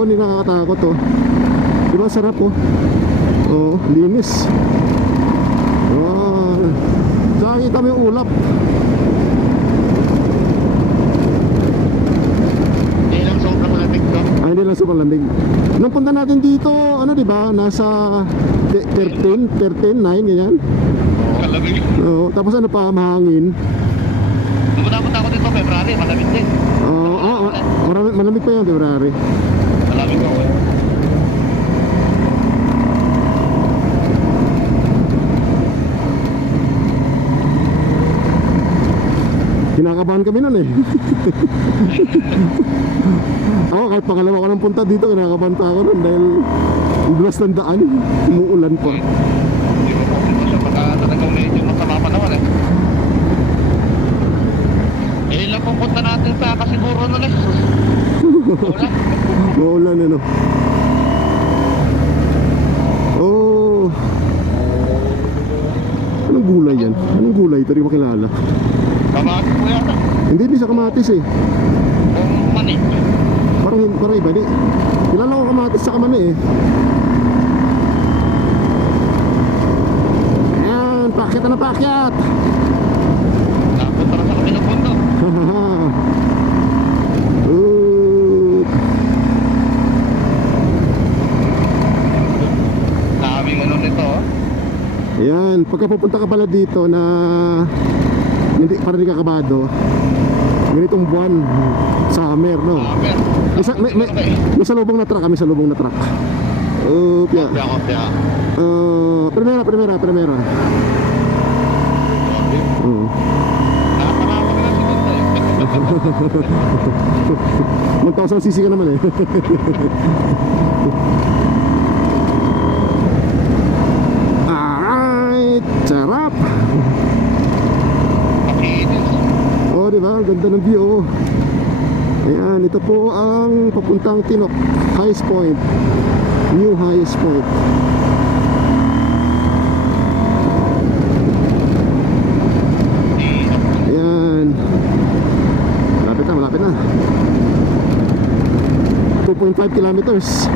oh, hindi nakakatakot oh. Di ba sarap oh? Oh, linis. Wow. Saka kita mo yung ulap. Hindi lang sobrang lamig to. Ay, hindi lang sobrang lamig. Nung punta natin dito, ano di ba? Nasa 13, 9, ganyan. Malamig. Oo, tapos ano pa, mahangin. Pumunta ako dito February, malamig din. Oo, malamig pa yung February. Malamig ako eh. Kinakabahan kami nun eh. Ako kahit pangalawa ko nang punta dito, kinakabahan pa ako nun dahil ang dulas ng daan, umuulan pa. Hindi mo po dito siya baka talagang medyo masama panahon eh. Eh lang pong punta natin sa Kasiguro nun eh. Wala. Umuulan ano. Oh. Anong gulay yan? Anong gulay? Ito rin makilala. Kamatis po yata. Hindi siya kamatis eh. Kung mani. Parang iba di. Kilala ko kamatis sa kamani eh. Ayan, pakyat na pakyat. Napunta na sa kami ng pundo. Daming ano nito oh. Ayan, pagka pupunta ka pala dito na hindi, para di kakabado, ganitong buwan, summer, no? May salubong na truck kami, salubong na truck. Kopya. Kopya. Primera. Nakakarawa ka na si Gunda eh. 1,000 cc ka naman eh. Alright, sarap. Pakinis. Oh, di ba? Ang ganda ng view. Oh. Ayan, ito po ang papuntang Tinok Highest Point. New highest point. Ayan. Malapit na. 2.5 kilometers.